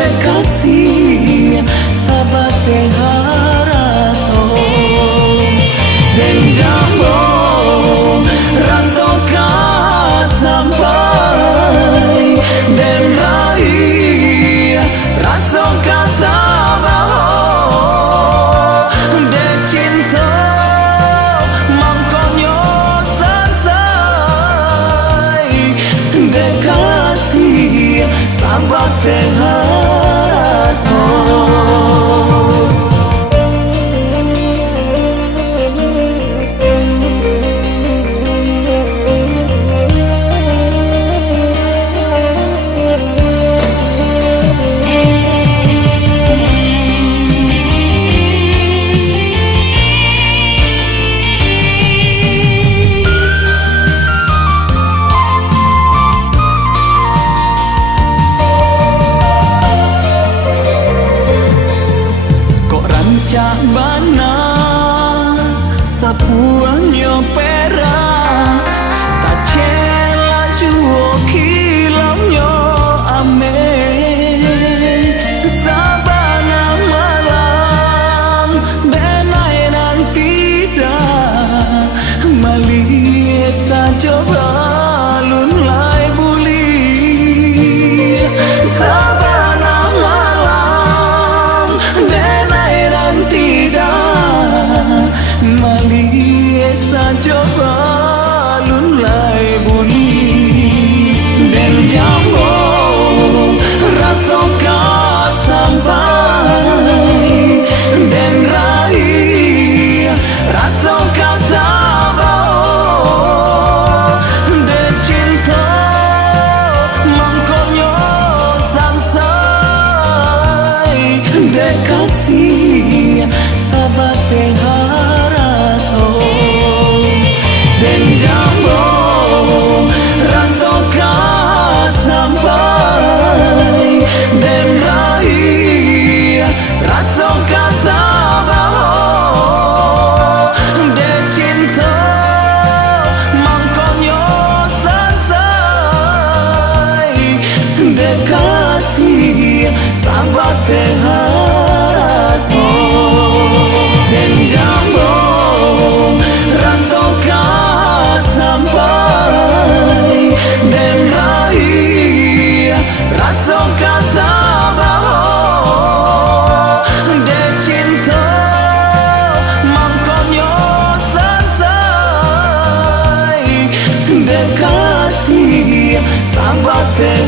dek kasih sahabat teh harato dan jambo rasoka sampai dan rai rasoka tabaho dek cinta mangkonyo sansai dek kasih sahabat teh harato. Cak bana sapuanyo pera tak cela juo kilamnyo ame sabana malam denai nan tidak malie saja balun lai buli sabana malam denai tidak malie saja balun lai buli dan jambo rasoka sampai dan rai rasoka tabaho dan cinta mangkonyo samsai dek kasih sahabat teh harato dan jambo rasoka sampai dan rai rasoka tabaho dek cinta mangkonyo sansai dek kasih sahabat teh harato dan jambo rasoka sampai dan rai rasoka tabaho dek cinta mangkonyo sansai dek kasih sahabat teh